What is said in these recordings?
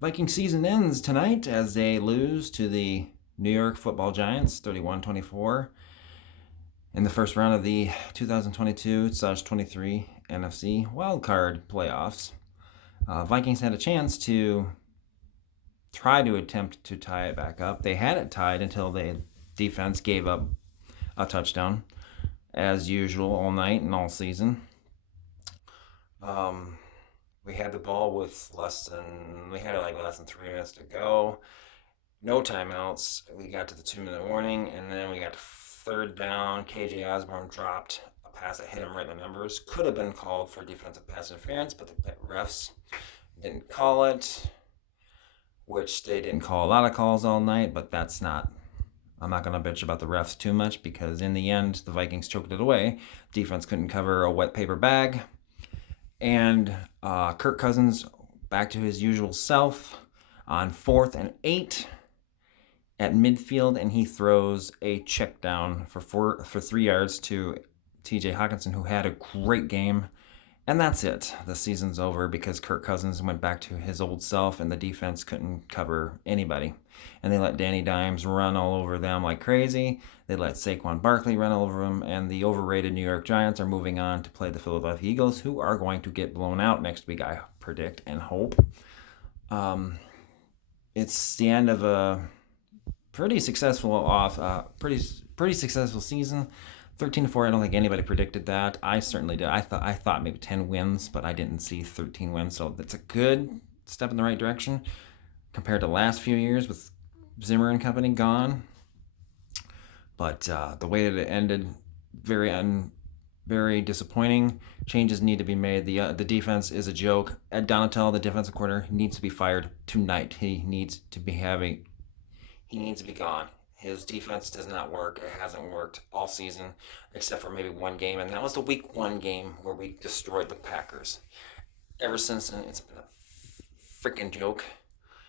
Viking season ends tonight as they lose to the New York Football Giants 31-24 in the first round of the 2022/23 NFC wildcard playoffs. Vikings had a chance to try to attempt to tie it back up. They had it tied until the defense gave up a touchdown, as usual, all night and all season. We had the ball with less than 3 minutes to go. No timeouts. We got to the 2-minute warning, and then we got to third down. KJ Osborne dropped a pass that hit him right in the numbers. Could have been called for defensive pass interference, but the refs didn't call it, which they didn't call a lot of calls all night, but that's not. I'm not going to bitch about the refs too much because in the end, the Vikings choked it away. Defense couldn't cover a wet paper bag. And Kirk Cousins back to his usual self on 4th and 8 at midfield, and he throws a check down for 3 yards to TJ Hawkinson, who had a great game. And that's it. The season's over because Kirk Cousins went back to his old self and the defense couldn't cover anybody. And they let Danny Dimes run all over them like crazy. They let Saquon Barkley run all over them. And the overrated New York Giants are moving on to play the Philadelphia Eagles, who are going to get blown out next week, I predict and hope. It's the end of a pretty successful season. 13-4, I don't think anybody predicted that. I certainly did. I thought maybe 10 wins, but I didn't see 13 wins. So that's a good step in the right direction compared to the last few years with Zimmer and company gone. But the way that it ended, very disappointing. Changes need to be made. The defense is a joke. Ed Donatel, the defensive coordinator, needs to be fired tonight. He needs to be gone. His defense does not work. It hasn't worked all season except for maybe one game, and that was the week 1 game where we destroyed the Packers. Ever since then, it's been a freaking joke.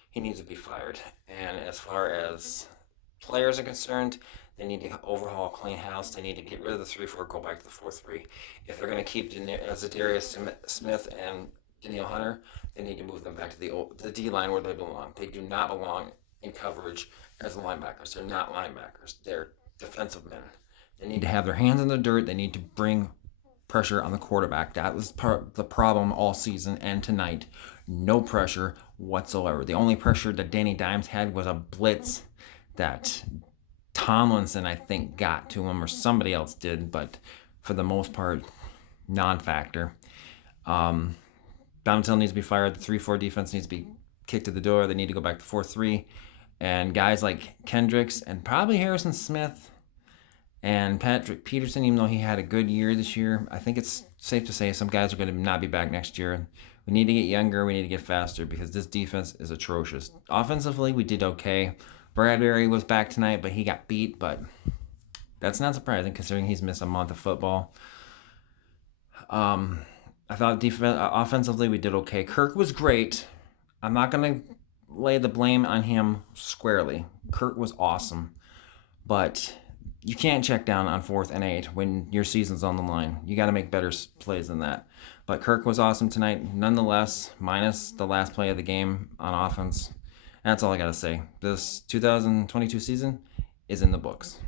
He needs to be fired. And as far as players are concerned, they need to overhaul, clean house. They need to get rid of the 3-4, go back to the 4-3. If they're going to keep Zadarius Smith and Danielle Hunter, they need to move them back to the D-line where they belong. They do not belong in coverage as linebackers. They're not linebackers. They're defensive men. They need to have their hands in the dirt. They need to bring pressure on the quarterback. That was the problem all season and tonight. No pressure whatsoever. The only pressure that Danny Dimes had was a blitz that Tomlinson, I think, got to him, or somebody else did, but for the most part, non-factor. Downhill needs to be fired. The 3-4 defense needs to be kicked to the door. They need to go back to 4-3. And guys like Kendricks and probably Harrison Smith and Patrick Peterson, even though he had a good year this year, I think it's safe to say some guys are going to not be back next year. We need to get younger. We need to get faster because this defense is atrocious. Offensively, we did okay. Bradbury was back tonight, but he got beat. But that's not surprising considering he's missed a month of football. I thought offensively we did okay. Kirk was great. I'm not going to lay the blame on him squarely. Kirk was awesome. But you can't check down on 4th and 8 when your season's on the line. You got to make better plays than that. But Kirk was awesome tonight, nonetheless, minus the last play of the game on offense. That's all I got to say. This 2022 season is in the books.